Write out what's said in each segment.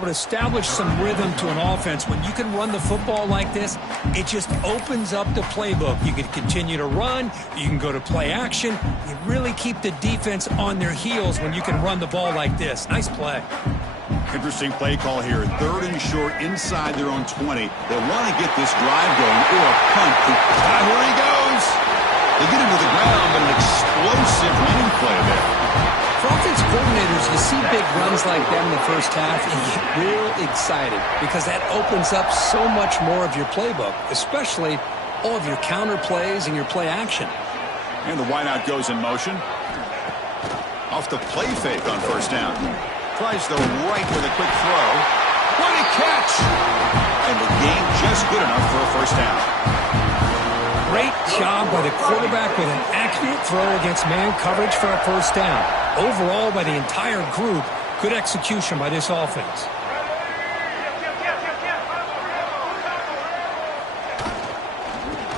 But establish some rhythm to an offense. When you can run the football like this, it just opens up the playbook. You can continue to run. You can go to play action. You really keep the defense on their heels when you can run the ball like this. Nice play. Interesting play call here. 3rd and short inside their own 20. They want to get this drive going or a punt. Here he goes. They get him to the ground, but an explosive running play there. For offense coordinators, you see big runs like that in the first half, and you get real excited because that opens up so much more of your playbook, especially all of your counter plays and your play action. And the wideout goes in motion. Off the play fake on 1st down. Tries the right with a quick throw. What a catch! And the game just good enough for a 1st down. Great job by the quarterback with an accurate throw against man coverage for a 1st down. Overall, by the entire group, good execution by this offense.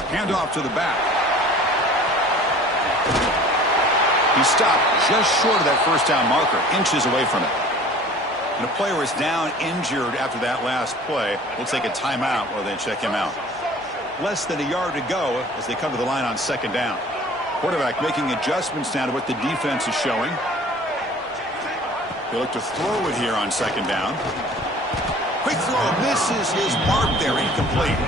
Hand off to the back. He stopped just short of that 1st down marker, inches away from it. And a player is down injured after that last play. We'll take a timeout while they check him out. Less than a yard to go as they come to the line on 2nd down. Quarterback making adjustments now to what the defense is showing. They look to throw it here on 2nd down. Quick throw misses his mark there, incomplete.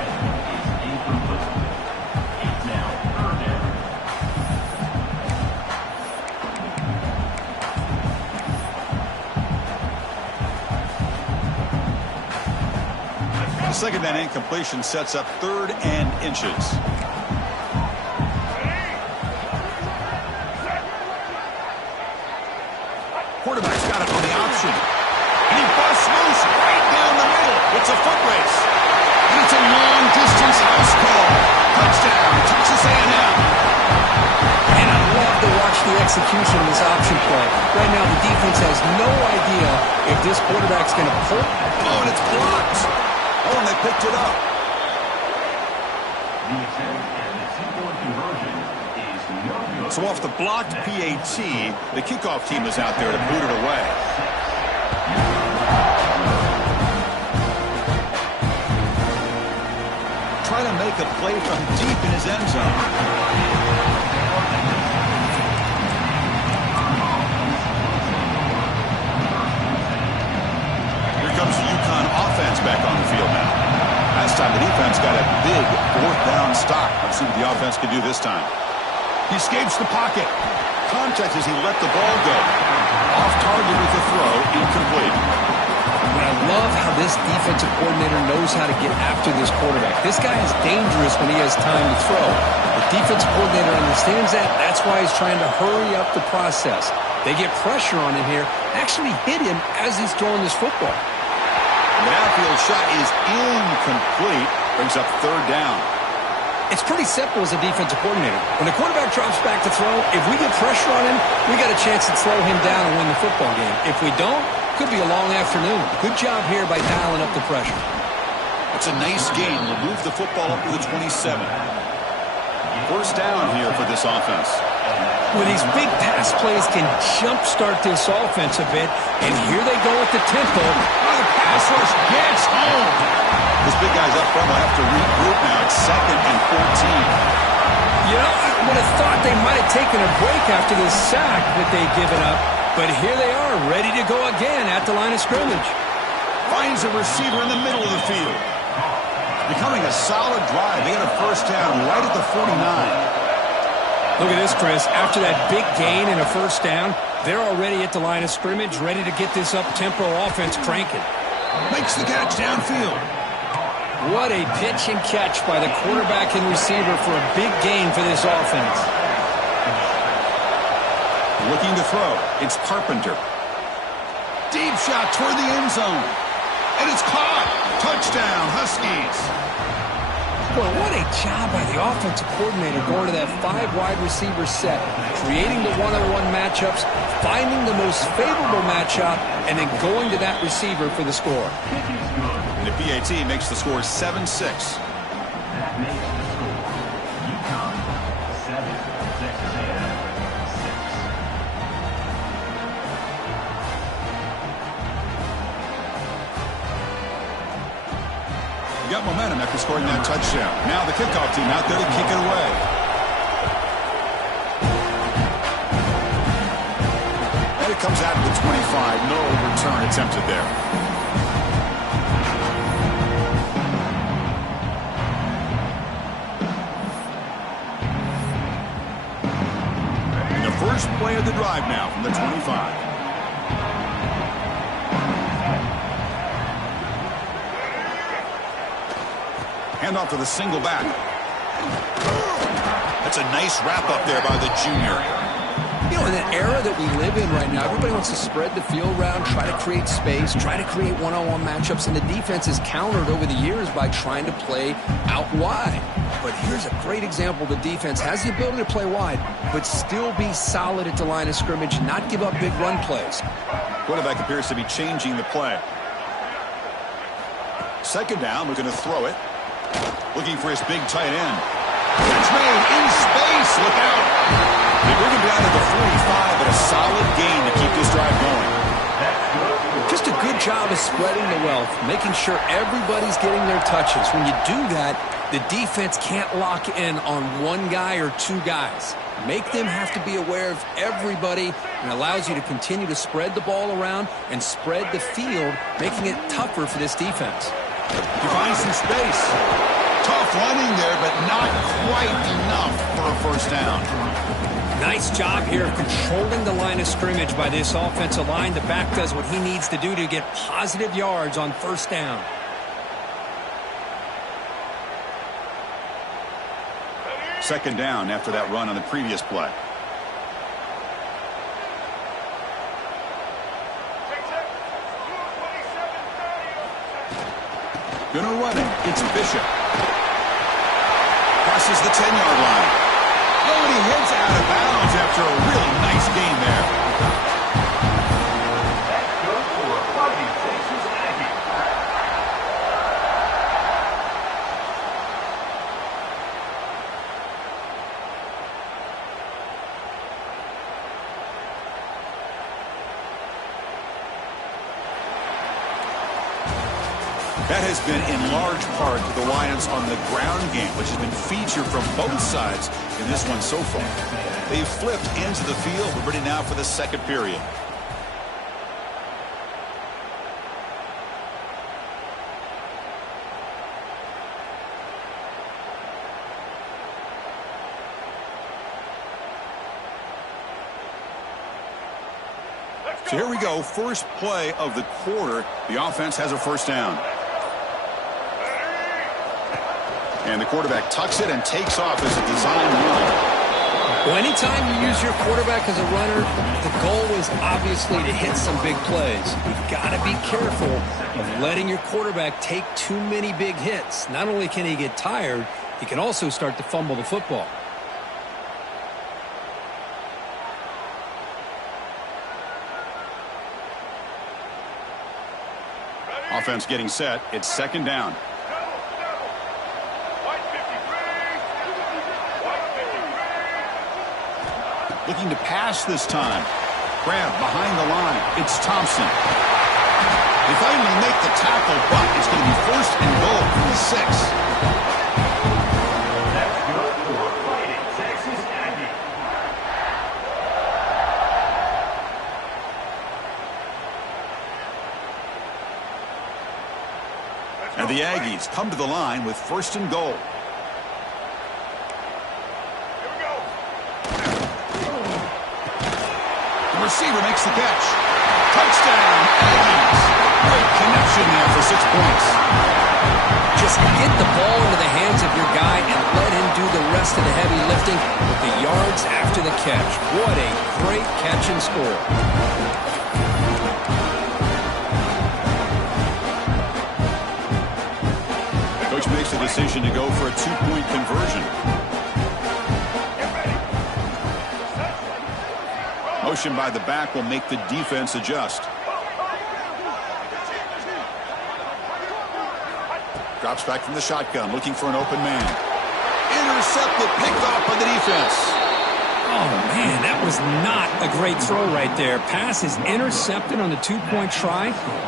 The 2nd down incompletion sets up 3rd and inches. Quarterback's got it on the option. And he busts loose right down the middle. It's a foot race. And it's a long-distance house call. Touchdown, Texas A&M. And I love to watch the execution of this option play. Right now, the defense has no idea if this quarterback's going to pull. Oh, and it's blocked. Oh, and they picked it up. So off the blocked PAT, the kickoff team is out there to boot it away. Try to make a play from deep in his end zone. Here comes the Uconn offense back on the field now. Last time the defense got a big 4th down stop. Let's see what the offense can do this time. He escapes the pocket. Contact as he let the ball go. Off target with the throw, incomplete. And I love how this defensive coordinator knows how to get after this quarterback. This guy is dangerous when he has time to throw. The defensive coordinator understands that. That's why he's trying to hurry up the process. They get pressure on him here, actually hit him as he's throwing this football. The downfield shot is incomplete. Brings up 3rd down. It's pretty simple as a defensive coordinator. When the quarterback drops back to throw, if we get pressure on him, we got a chance to slow him down and win the football game. If we don't, could be a long afternoon. Good job here by dialing up the pressure. It's a nice gain. We'll move the football up to the 27. 1st down here for this offense. Well, these big pass plays can jumpstart this offense a bit, and here they go at the tempo. Oh, the pass rush gets home. This big guy's up front. Will have to regroup now. It's 2nd and 14. You know, I would have thought they might have taken a break after this sack that they'd given up, but here they are, ready to go again at the line of scrimmage. Finds a receiver in the middle of the field. Becoming a solid drive. They got a 1st down right at the 49. Look at this, Chris. After that big gain and a 1st down, they're already at the line of scrimmage, ready to get this up-tempo offense cranking. Makes the catch downfield. What a pitch and catch by the quarterback and receiver for a big gain for this offense. Looking to throw. It's Carpenter. Deep shot toward the end zone. And it's caught. Touchdown, Huskies. Well, what a job by the offensive coordinator going to that 5-wide receiver set, creating the one-on-one matchups, finding the most favorable matchup, and then going to that receiver for the score. And the PAT makes the score 7-6. That makes the score Uconn 7, Texas A&M 6. You got momentum after scoring that touchdown. Now the kickoff team out there to kick it away. And it comes out to the 25. No return attempted there. And the first play of the drive now from the 25. Handoff to the single back. That's a nice wrap up there by the junior. You know, in the era that we live in right now, everybody wants to spread the field around, try to create space, try to create one-on-one matchups, and the defense has countered over the years by trying to play out wide. But here's a great example. The defense has the ability to play wide, but still be solid at the line of scrimmage, not give up big run plays. Quarterback appears to be changing the play. Second down, looking to throw it. Looking for his big tight end. Catch made in space. Look out. They bring him down to the 45, but a solid gain to keep this drive going. Just a good job of spreading the wealth, making sure everybody's getting their touches. When you do that, the defense can't lock in on one guy or two guys. Make them have to be aware of everybody, and allows you to continue to spread the ball around and spread the field, making it tougher for this defense. He finds some space. Tough running there, but not quite enough for a first down. Nice job here of controlling the line of scrimmage by this offensive line. The back does what he needs to do to get positive yards on first down. Second down after that run on the previous play. Gonna run it. It's Bishop. Crosses the 10-yard line. Oh, and he heads out of bounds after a really nice gain there. That's good for a Fighting Texas Aggie. That has been in large part the reliance on the ground game, which has been featured from both sides in this one so far. They've flipped into the field. We're ready now for the second period. So here we go. First play of the quarter. The offense has a first down. And the quarterback tucks it and takes off as a design run. Well, anytime you use your quarterback as a runner, the goal is obviously to hit some big plays. You've got to be careful of letting your quarterback take too many big hits. Not only can he get tired, he can also start to fumble the football. Offense getting set. It's second down. Looking to pass this time. Grab behind the line. It's Thompson. They finally make the tackle, but it's going to be first and goal from the 6. That's good for a Fighting Texas Aggie. And the Aggies come to the line with first and goal. The receiver makes the catch. Touchdown, Aggies. Great connection there for 6 points. Just get the ball into the hands of your guy and let him do the rest of the heavy lifting with the yards after the catch. What a great catch and score. Coach makes the decision to go for a 2-point conversion. Motion by the back will make the defense adjust. Drops back from the shotgun, looking for an open man. Intercepted, picked off by the defense. Oh, man, that was not a great throw right there. Pass is intercepted on the 2-point try.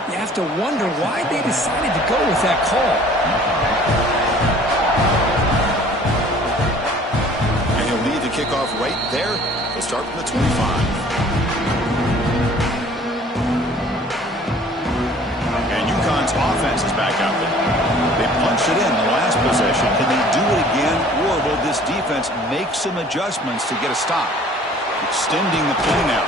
You have to wonder why they decided to go with that call. the kickoff right there. They'll start from the 25. And Uconn's offense is back out there. They punched it in the last possession. Can they do it again, or will this defense make some adjustments to get a stop? Extending the play now.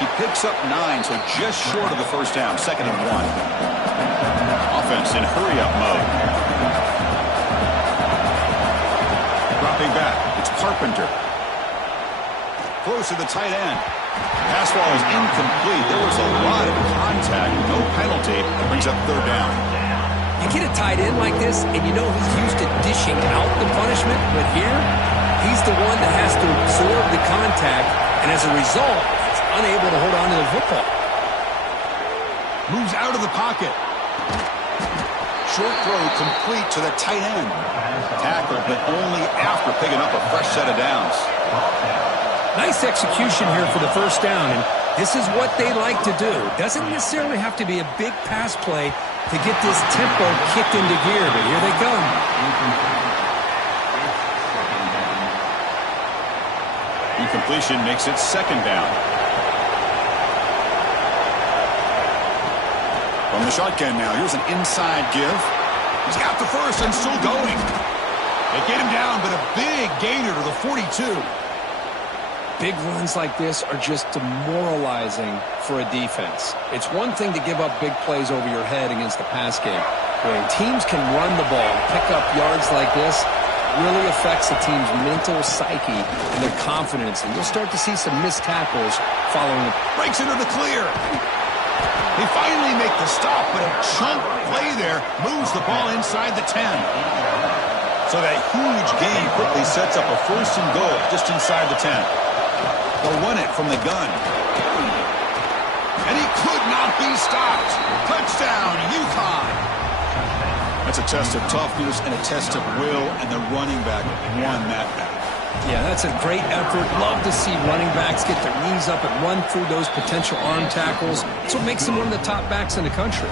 He picks up 9, so just short of the first down. 2nd and 1. Offense in hurry-up mode. Dropping back, it's Carpenter. Close to the tight end. Pass ball is incomplete. There was a lot of contact. No penalty. Brings up 3rd down. You get a tight end like this, and you know he's used to dishing out the punishment, but here, he's the one that has to absorb the contact, and as a result, he's unable to hold on to the football. Moves out of the pocket. Short throw complete to the tight end. Tackled, but only after picking up a fresh set of downs. Nice execution here for the first down, and this is what they like to do. Doesn't necessarily have to be a big pass play to get this tempo kicked into gear, but here they come. Incompletion makes it 2nd down. From the shotgun now, here's an inside give. He's got the first and still going. They get him down, but a big gainer to the 42. Big runs like this are just demoralizing for a defense. It's one thing to give up big plays over your head against the pass game. When teams can run the ball, pick up yards like this, really affects a team's mental psyche and their confidence. And you'll start to see some missed tackles following it. Breaks into the clear. They finally make the stop, but a chunk play there moves the ball inside the 10. So that huge gain quickly sets up a 1st and goal just inside the 10. They'll run it from the gun. And he could not be stopped. Touchdown, Uconn. That's a test of toughness and a test of will, and the running back won that back. Yeah, that's a great effort. Love to see running backs get their knees up and run through those potential arm tackles. That's what makes them one of the top backs in the country.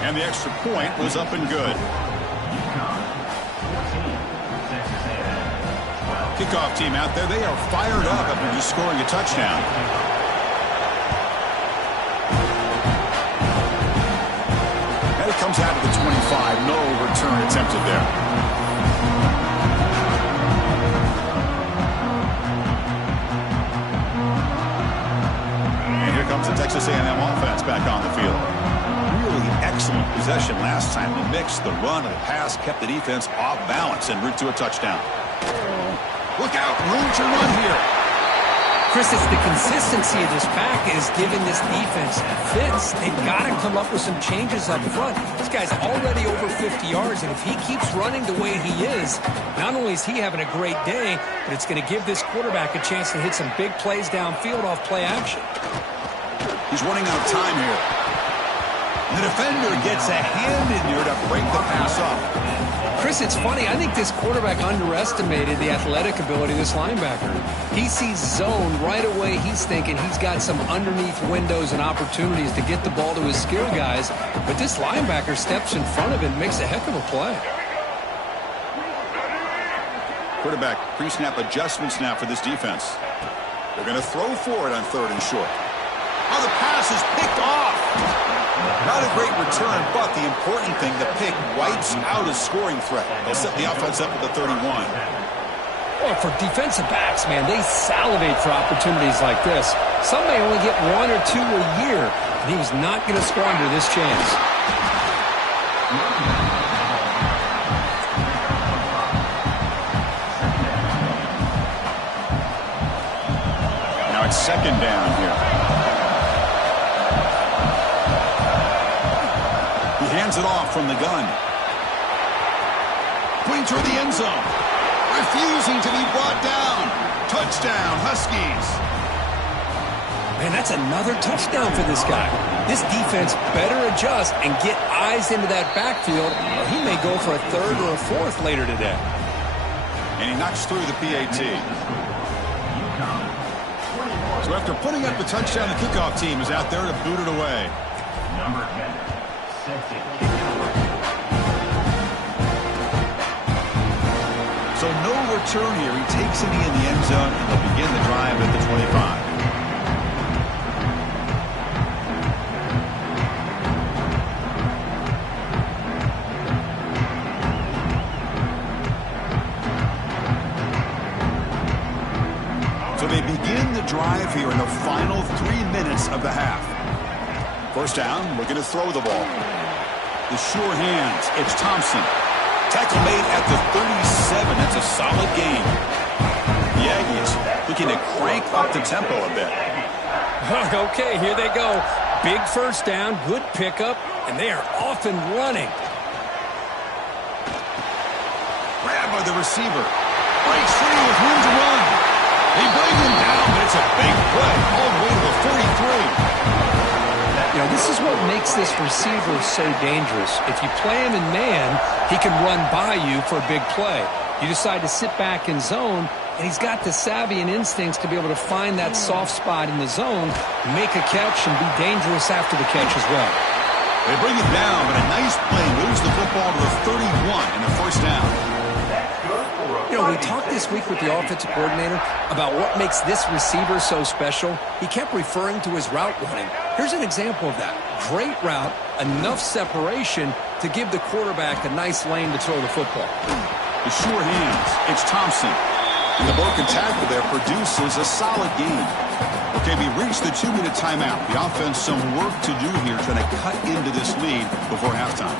And the extra point was up and good. Kickoff team out there, they are fired up after just scoring a touchdown. And it comes out to the 25. No return attempted there. And here comes the Texas A&M offense back on the field. Really excellent possession last time. The mix, the run, and the pass kept the defense off balance en route to a touchdown. Look out, room to run here. Chris, it's the consistency of this pack is giving this defense fits. They've got to come up with some changes up front. This guy's already over 50 yards, and if he keeps running the way he is, not only is he having a great day, but it's going to give this quarterback a chance to hit some big plays downfield off play action. He's running out of time here. The defender gets a hand in there to break the pass up. Chris, it's funny. I think this quarterback underestimated the athletic ability of this linebacker. He sees zone right away. He's thinking he's got some underneath windows and opportunities to get the ball to his skill guys. But this linebacker steps in front of him and makes a heck of a play. Quarterback pre-snap adjustments now for this defense. They're going to throw for it on 3rd and short. Oh, the pass is picked off. Not a great return, but the important thing, the pick wipes out a scoring threat. They'll set the offense up at the 31. Well, for defensive backs, man, they salivate for opportunities like this. Some may only get 1 or 2 a year, and he was not going to squander this chance. Now it's 2nd down here. Hands it off from the gun. Putting toward the end zone. Refusing to be brought down. Touchdown, Huskies. Man, that's another touchdown for this guy. This defense better adjust and get eyes into that backfield, or he may go for a 3rd or a 4th later today. And he knocks through the PAT. So after putting up the touchdown, the kickoff team is out there to boot it away. Number 10. So no return here. He takes it in the end zone, and they'll begin the drive at the 25. So they begin the drive here in the final 3 minutes of the half. First down, looking to throw the ball. The sure hands, it's Thompson. Tackle made at the 37. That's a solid gain. The Aggies looking to crank up the tempo a bit. Okay, here they go. Big first down, good pickup, and they are off and running. Grabbed by the receiver. Breaks free with room to run. They bring him down, but it's a big play all the way to the 43. You know, this is what makes this receiver so dangerous. If you play him in man, he can run by you for a big play. You decide to sit back in zone, and he's got the savvy and instincts to be able to find that soft spot in the zone, make a catch, and be dangerous after the catch as well. They bring it down, but a nice play moves the football to the 31 in the first down. You know, we talked this week with the offensive coordinator about what makes this receiver so special. He kept referring to his route running. Here's an example of that. Great route, enough separation to give the quarterback a nice lane to throw the football. The sure hands, it's Thompson. And the broken tackle there produces a solid gain. Okay, we reached the 2-minute timeout. The offense some work to do here trying to cut into this lead before halftime.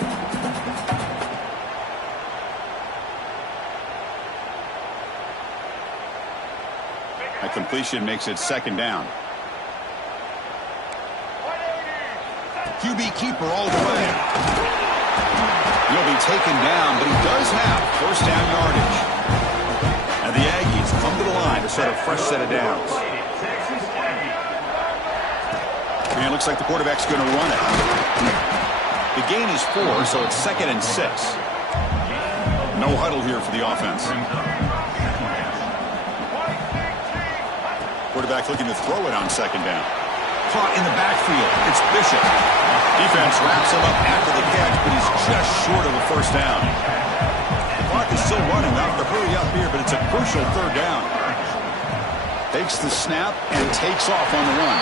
That completion makes it second down. QB keeper all the way. He'll be taken down, but he does have first down yardage. And the Aggies come to the line to set a fresh set of downs. And it looks like the quarterback's going to run it. The gain is 4, so it's 2nd and 6. No huddle here for the offense. Quarterback looking to throw it on second down. Caught in the backfield. It's Bishop. Defense wraps him up after the catch, but he's just short of a first down. The clock is still running. We'll have to hurry up here, but it's a crucial third down. Takes the snap and takes off on the run.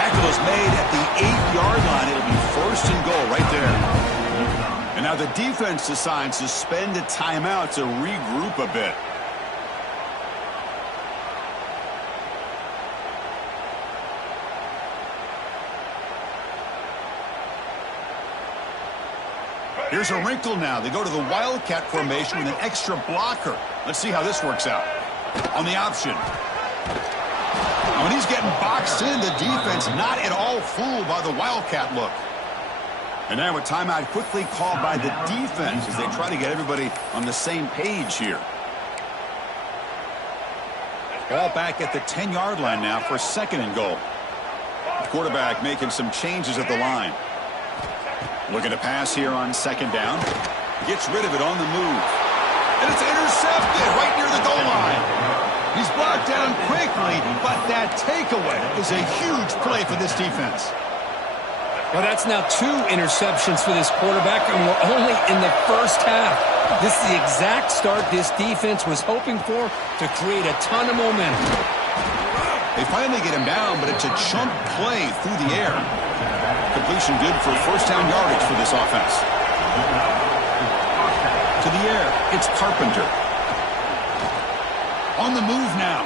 Tackle is made at the 8-yard line. It'll be first and goal right there. And now the defense decides to spend a timeout to regroup a bit. Here's a wrinkle now. They go to the Wildcat formation with an extra blocker. Let's see how this works out. On the option. Now, when he's getting boxed in, the defense not at all fooled by the Wildcat look. And now a timeout quickly called by the defense as they try to get everybody on the same page here. Ball back at the 10-yard line now for second and goal. The quarterback making some changes at the line. Looking to pass here on second down. Gets rid of it on the move. And it's intercepted right near the goal line. He's brought down quickly, but that takeaway is a huge play for this defense. Well, that's now 2 interceptions for this quarterback, and we're only in the first half. This is the exact start this defense was hoping for to create a ton of momentum. They finally get him down, but it's a chunk play through the air. Completion good for first down yardage for this offense. To the air, it's Carpenter. On the move now.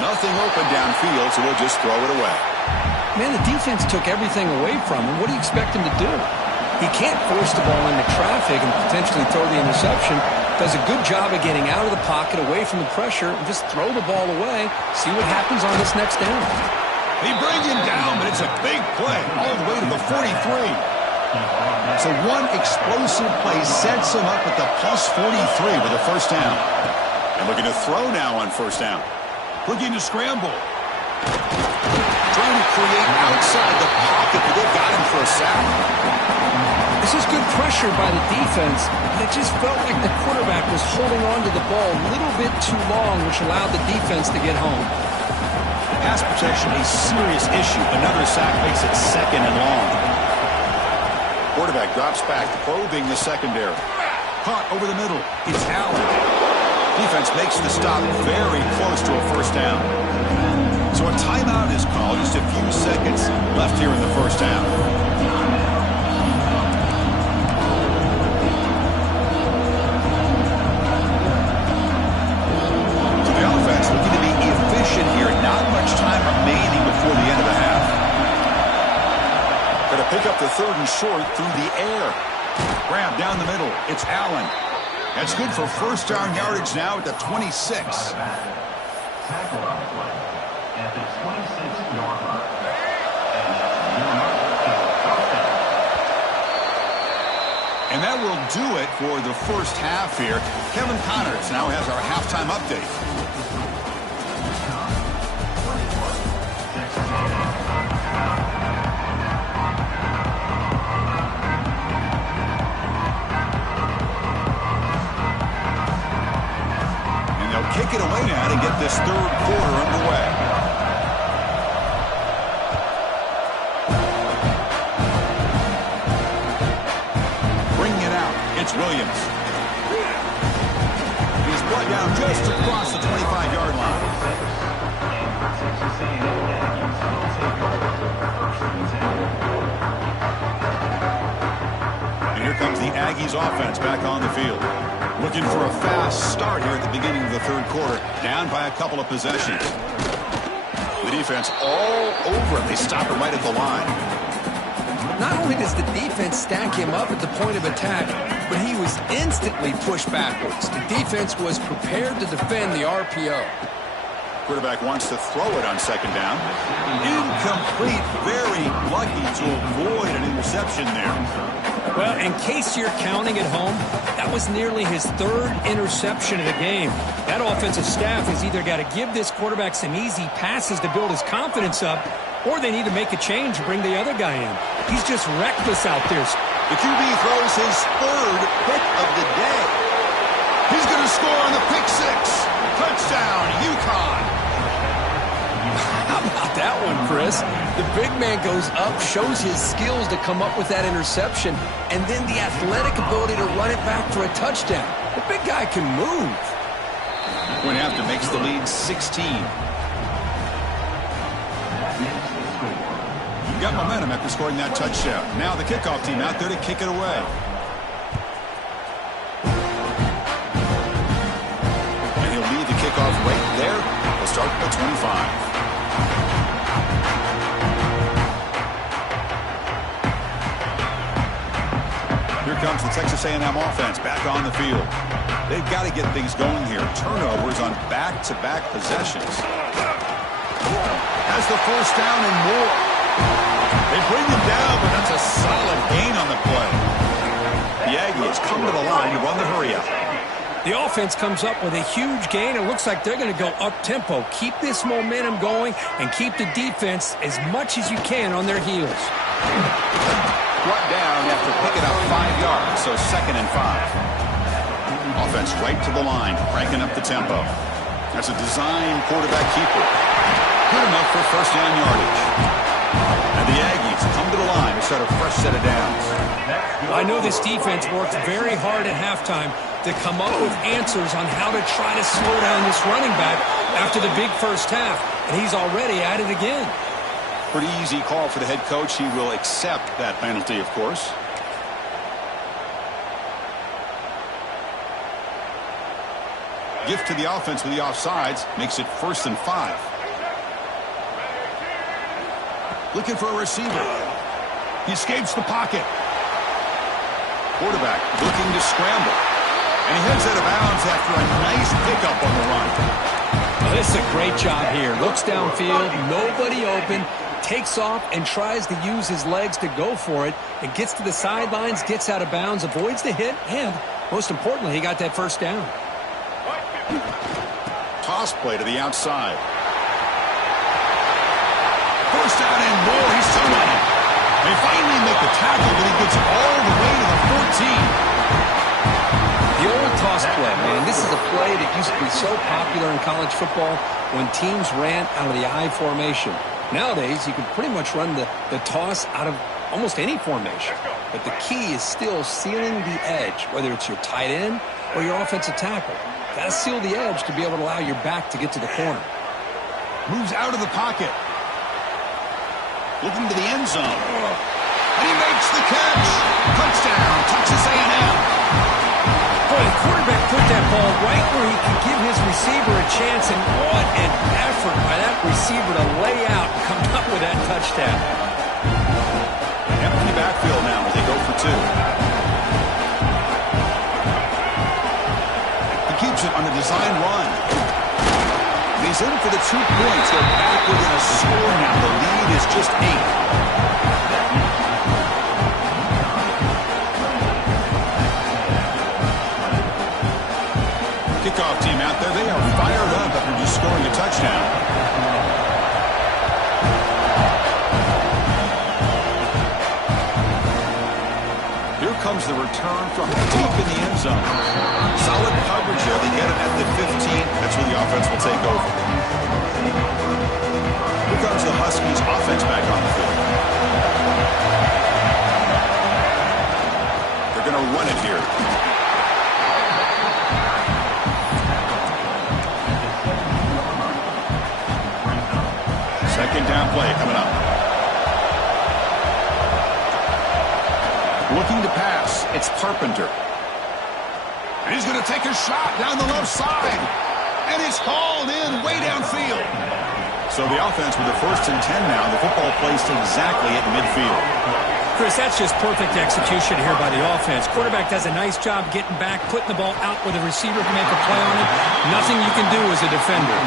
Nothing open downfield, so we'll just throw it away. Man, the defense took everything away from him. What do you expect him to do? He can't force the ball into traffic and potentially throw the interception. Does a good job of getting out of the pocket, away from the pressure, and just throw the ball away. See what happens on this next down. They bring him down, but it's a big play all the way to the 43. So one explosive play sets him up at the plus 43 with a first down. And looking to throw now on first down. Looking to scramble. Trying to create outside the pocket, but they've got him for a sack. This is good pressure by the defense, but it just felt like the quarterback was holding on to the ball a little bit too long, which allowed the defense to get home. Pass protection, a serious issue. Another sack makes it second and long. Quarterback drops back, probing the secondary. caught over the middle. It's Allen. Defense makes the stop very close to a first down. So a timeout is called. Just a few seconds left here in the first half. So the offense looking to be efficient here. Not much time remaining before the end of the half. Going to pick up the 3rd and short through the air. Grab down the middle. It's Allen. That's good for first down yardage now at the 26. Tackle on the play at the 26-yard line. And that will do it for the first half here. Kevin Connors now has our halftime update. Kick it away now to get this 3rd quarter underway. Bringing it out. It's Williams. He's brought down just across the 25-yard line. And here comes the Aggies offense back on the field. Looking for a fast start here at the beginning of the 3rd quarter. Down by a couple of possessions. The defense all over him. They stop him right at the line. Not only does the defense stack him up at the point of attack, but he was instantly pushed backwards. The defense was prepared to defend the RPO. Quarterback wants to throw it on 2nd down. Incomplete. Very lucky to avoid an interception there. Well, in case you're counting at home, that was nearly his 3rd interception of the game. That offensive staff has either got to give this quarterback some easy passes to build his confidence up, or they need to make a change and bring the other guy in. He's just reckless out there. The QB throws his 3rd pick of the day. He's going to score on the pick 6. Touchdown, Uconn. How about that one, Chris? The big man goes up, shows his skills to come up with that interception, and then the athletic ability to run it back for a touchdown. The big guy can move. Point after makes the lead 16. Got momentum after scoring that touchdown. Now the kickoff team out there to kick it away. And he'll lead the kickoff right there. We'll start at 25. Here comes the Texas A&M offense back on the field. They've got to get things going here. Turnovers on back-to-back possessions. Has the first down and more. They bring him down, but that's a solid gain on the play. The Aggies come to the line to run the hurry-up. The offense comes up with a huge gain. It looks like they're going to go up-tempo. Keep this momentum going and keep the defense as much as you can on their heels. Brought down after picking up 5 yards, so 2nd and 5. Offense right to the line, cranking up the tempo. That's a design quarterback keeper. Good enough for first down yardage. And the Aggies come to the line to start a fresh set of downs. I know this defense worked very hard at halftime to come up with answers on how to try to slow down this running back after the big first half, and he's already at it again. Pretty easy call for the head coach. He will accept that penalty, of course. Gift to the offense with the offsides makes it 1st and 5. Looking for a receiver. He escapes the pocket. Quarterback looking to scramble. And he heads out of bounds after a nice pickup on the run. Well, this is a great job here. Looks downfield, nobody open, takes off and tries to use his legs to go for it. It gets to the sidelines, gets out of bounds, avoids the hit, and most importantly, he got that first down. Toss play to the outside. First down and more. He's still running. They finally make the tackle, but he gets all the way to the 14. The old toss play, man. This is a play that used to be so popular in college football when teams ran out of the I formation. Nowadays, you can pretty much run the toss out of almost any formation. But the key is still sealing the edge, whether it's your tight end or your offensive tackle. Got to seal the edge to be able to allow your back to get to the corner. Moves out of the pocket. Looking to the end zone. And he makes the catch. Touchdown, Texas A&M. Boy, the quarterback put that ball right where he could give his receiver a chance, and what an effort by that receiver to lay out and come up with that touchdown. Empty backfield now as they go for two. He keeps it on the design run. And he's in for the 2 points. They're back within a score now. The lead is just 8. Kickoff team out there. They are fired up after just scoring a touchdown. Here comes the return from deep in the end zone. Solid coverage there. They get it at the 15. That's where the offense will take over. Here comes the Huskies offense back on the field. They're going to run it here. Second down play coming up. Looking to pass. It's Carpenter. And he's going to take a shot down the left side. And it's hauled in way downfield. So the offense with the 1st and 10 now. The football placed exactly at midfield. Chris, that's just perfect execution here by the offense. Quarterback does a nice job getting back, putting the ball out where the receiver can make a play on it. Nothing you can do as a defender.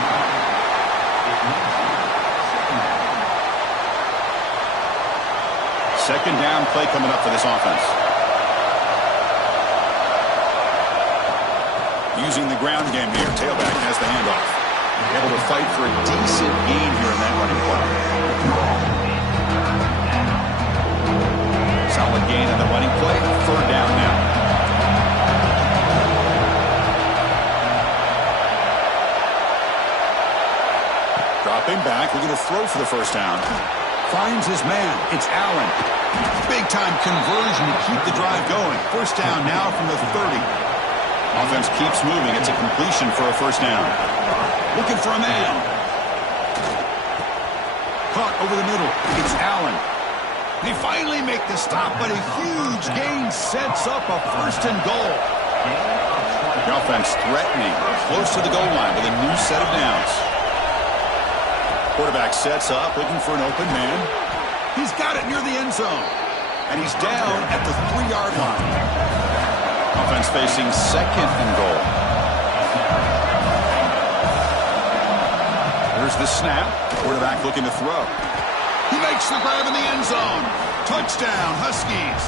Second down play coming up for this offense. Using the ground game here. Tailback has the handoff. Able to fight for a decent gain here in that running play. Solid gain on the running play. 3rd down now. Dropping back. We're going to throw for the 1st down. Finds his man. It's Allen. Big-time conversion to keep the drive going. 1st down now from the 30. Offense keeps moving. It's a completion for a 1st down. Looking for a man. Caught over the middle. It's Allen. They finally make the stop, but a huge gain sets up a 1st and goal. The offense threatening. Close to the goal line with a new set of downs. Quarterback sets up, looking for an open man. He's got it near the end zone. And he's down at the 3-yard line. Offense facing 2nd and goal. Here's the snap. Quarterback looking to throw. He makes the grab in the end zone. Touchdown, Huskies.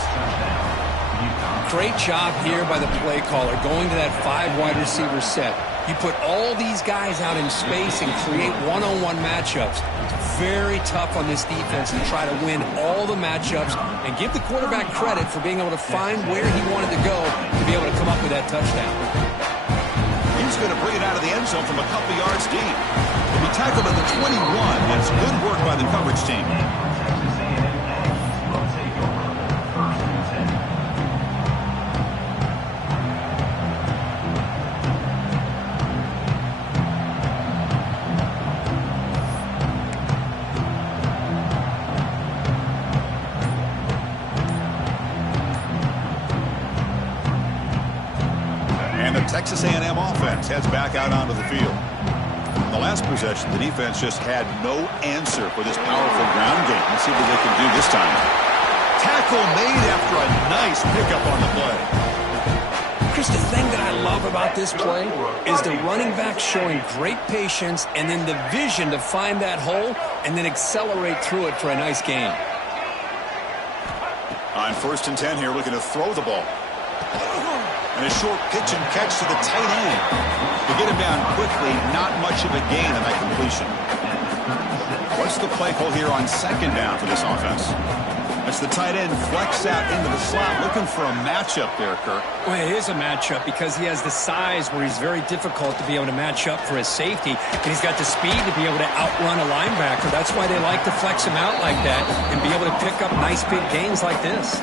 Great job here by the play caller, going to that 5 wide receiver set. You put all these guys out in space and create one-on-one matchups. It's very tough on this defense to try to win all the matchups and give the quarterback credit for being able to find where he wanted to go to be able to come up with that touchdown. He's going to bring it out of the end zone from a couple yards deep. He'll be tackled at the 21. That's good work by the coverage team. Texas A&M offense heads back out onto the field. In the last possession, the defense just had no answer for this powerful ground game. Let's see what they can do this time. Tackle made after a nice pickup on the play. Chris, the thing that I love about this play is the running back showing great patience and then the vision to find that hole and then accelerate through it for a nice gain. On 1st and 10 here, looking to throw the ball. And a short pitch and catch to the tight end. To get him down quickly, not much of a gain on that completion. What's the play call here on 2nd down for this offense? That's the tight end flex out into the slot, looking for a matchup there, Kirk. Well, it is a matchup because he has the size where he's very difficult to be able to match up for his safety, and he's got the speed to be able to outrun a linebacker. That's why they like to flex him out like that and be able to pick up nice big gains like this.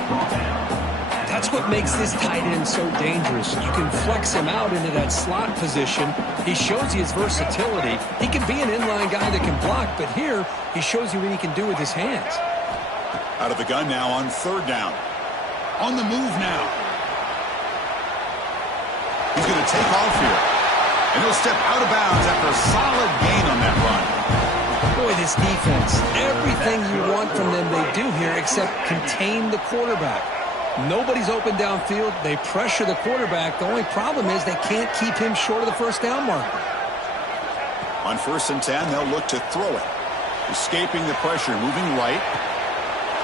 That's what makes this tight end so dangerous. You can flex him out into that slot position. He shows you his versatility. He can be an inline guy that can block, but here he shows you what he can do with his hands. Out of the gun now on third down. On the move now. He's going to take off here. And he'll step out of bounds after a solid gain on that run. Boy, this defense, everything you want from them they do here except contain the quarterback. Nobody's open downfield. They pressure the quarterback. The only problem is they can't keep him short of the first down marker. On 1st and 10, they'll look to throw it. Escaping the pressure, moving right.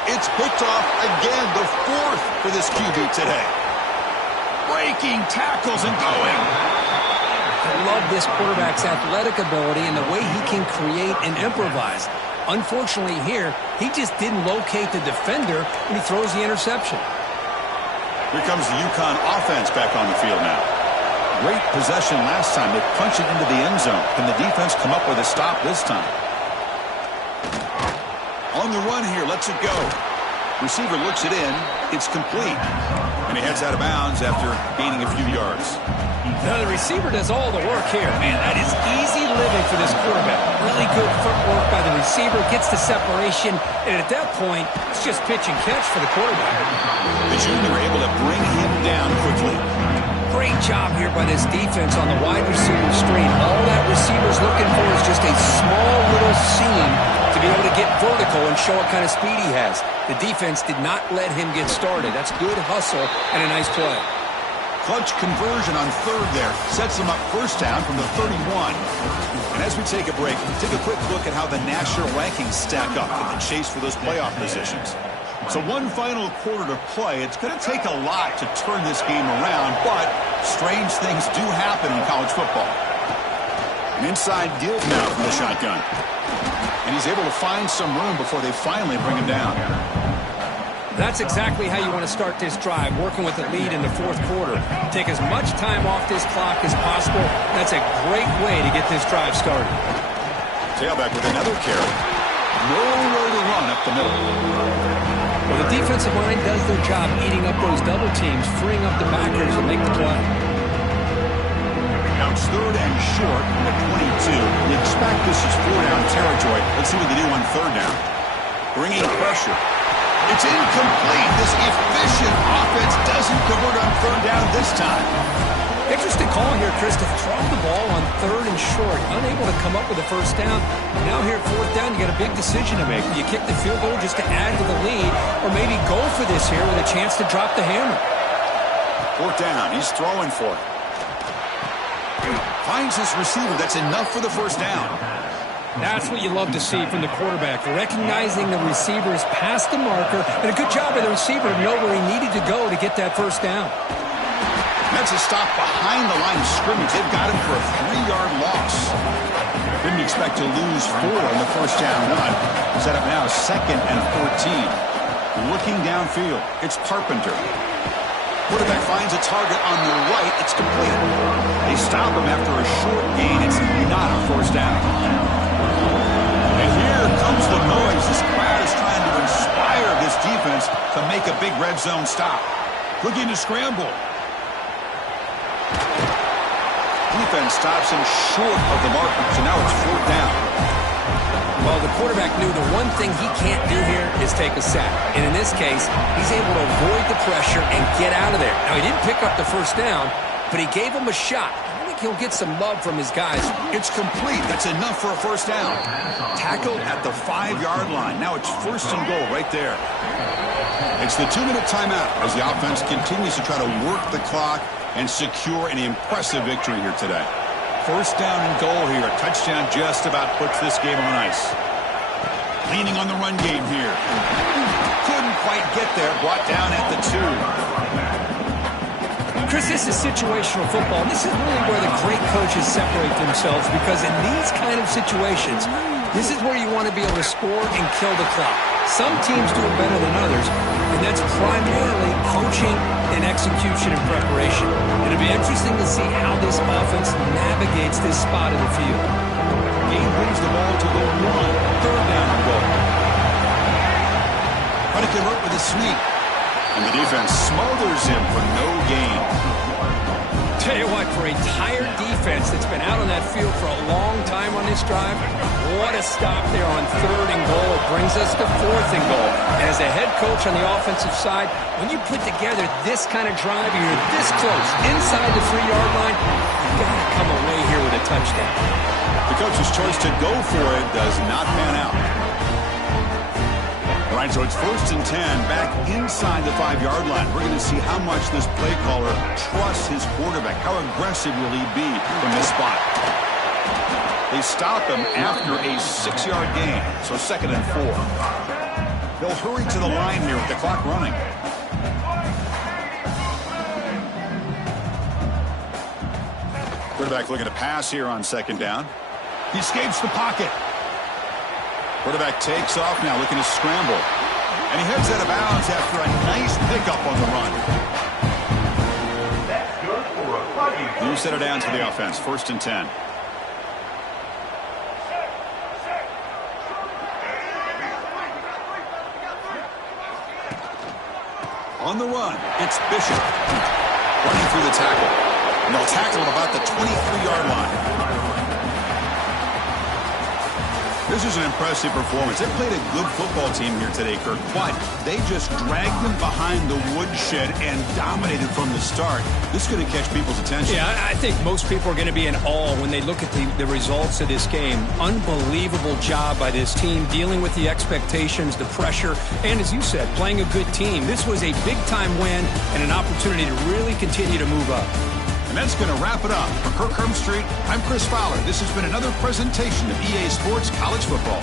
It's picked off again, the 4th for this QB today. Breaking tackles and going. I love this quarterback's athletic ability and the way he can create and improvise. Unfortunately here, he just didn't locate the defender when he throws the interception. Here comes the Uconn offense back on the field now. Great possession last time. They punch it into the end zone. Can the defense come up with a stop this time? On the run here, lets it go. Receiver looks it in. It's complete. And he heads out of bounds after gaining a few yards. Now the receiver does all the work here. Man, that is easy living for this quarterback. Really good footwork by the receiver. Gets the separation. And at that point, it's just pitch and catch for the quarterback. The junior able to bring him down quickly. Great job here by this defense on the wide receiver screen. All that receiver's looking for is just a small little seam to be able to get vertical and show what kind of speed he has. The defense did not let him get started. That's good hustle and a nice play. Clutch conversion on third there. Sets them up first down from the 31. And as we take a break, take a quick look at how the national rankings stack up in the chase for those playoff positions. So one final quarter to play. It's going to take a lot to turn this game around, but strange things do happen in college football. An inside give now from the shotgun. And he's able to find some room before they finally bring him down. That's exactly how you want to start this drive, working with the lead in the 4th quarter. Take as much time off this clock as possible. That's a great way to get this drive started. Tailback with another carry. Nowhere to run up the middle. Well, the defensive line does their job eating up those double teams, freeing up the backers to make the play. Now it's 3rd and short from the 22. We expect this is 4-down territory. Let's see what they do on 3rd down. Bringing pressure. It's incomplete. This efficient offense doesn't convert on 3rd down this time. Interesting call here, Chris, to throw the ball on 3rd and short. Unable to come up with a first down. Now here at 4th down, you got a big decision to make. Do you kick the field goal just to add to the lead, or maybe go for this here with a chance to drop the hammer? 4th down. He's throwing for it. Finds his receiver. That's enough for the first down. That's what you love to see from the quarterback, recognizing the receiver's past the marker, and a good job by the receiver to know where he needed to go to get that first down. That's a stop behind the line of scrimmage. They've got him for a 3-yard loss. Didn't expect to lose 4 in the first down run. Set up now 2nd and 14. Looking downfield, it's Carpenter. Quarterback finds a target on the right. It's complete. They stop him after a short gain. It's not a first down. And here comes the noise. This crowd is trying to inspire this defense to make a big red zone stop. Looking to scramble. Defense stops him short of the marker, so now it's 4th down. Well, the quarterback knew the one thing he can't do here is take a sack. And in this case, he's able to avoid the pressure and get out of there. Now, he didn't pick up the first down, but he gave him a shot. I think he'll get some love from his guys. It's complete. That's enough for a first down. Tackled at the 5-yard line. Now it's 1st and goal right there. It's the 2-minute timeout as the offense continues to try to work the clock and secure an impressive victory here today. 1st down and goal here. A touchdown just about puts this game on ice. Leaning on the run game here. Couldn't quite get there. Brought down at the 2. Chris, this is situational football. This is really where the great coaches separate themselves, because in these kind of situations, This is where you want to be able to score and kill the clock. Some teams do it better than others, and that's primarily coaching and execution and preparation. It'll be interesting to see how this offense navigates this spot in the field. Gain brings the ball to the 1. Third down and goal. Try to convert with a sneak. And the defense smothers him for no gain. Tell you what, for a tired defense that's been out on that field for a long time on this drive, what a stop there on 3rd and goal. It brings us to 4th and goal. And as a head coach on the offensive side, when you put together this kind of drive, you're this close, inside the 3-yard line, you've got to come away here with a touchdown. The coach's choice to go for it does not pan out. All right, so it's 1st and 10, back inside the 5-yard line. We're going to see how much this play caller trusts his quarterback. How aggressive will he be from this spot? They stop him after a 6-yard gain, so 2nd and 4. They'll hurry to the line here with the clock running. Quarterback looking to pass here on 2nd down. He escapes the pocket. Quarterback takes off now, looking to scramble. And he heads out of bounds after a nice pickup on the run. That's good for a 5. You set it down to the offense. 1st and 10. On the run, it's Bishop. Running through the tackle. And they'll tackle him about the 23-yard line. This is an impressive performance. They played a good football team here today, Kirk, but they just dragged them behind the woodshed and dominated from the start. This is going to catch people's attention. Yeah, I think most people are going to be in awe when they look at the results of this game. Unbelievable job by this team, dealing with the expectations, the pressure, and as you said, playing a good team. This was a big-time win and an opportunity to really continue to move up. And that's going to wrap it up. For Kirk Street, I'm Chris Fowler. This has been another presentation of EA Sports College Football.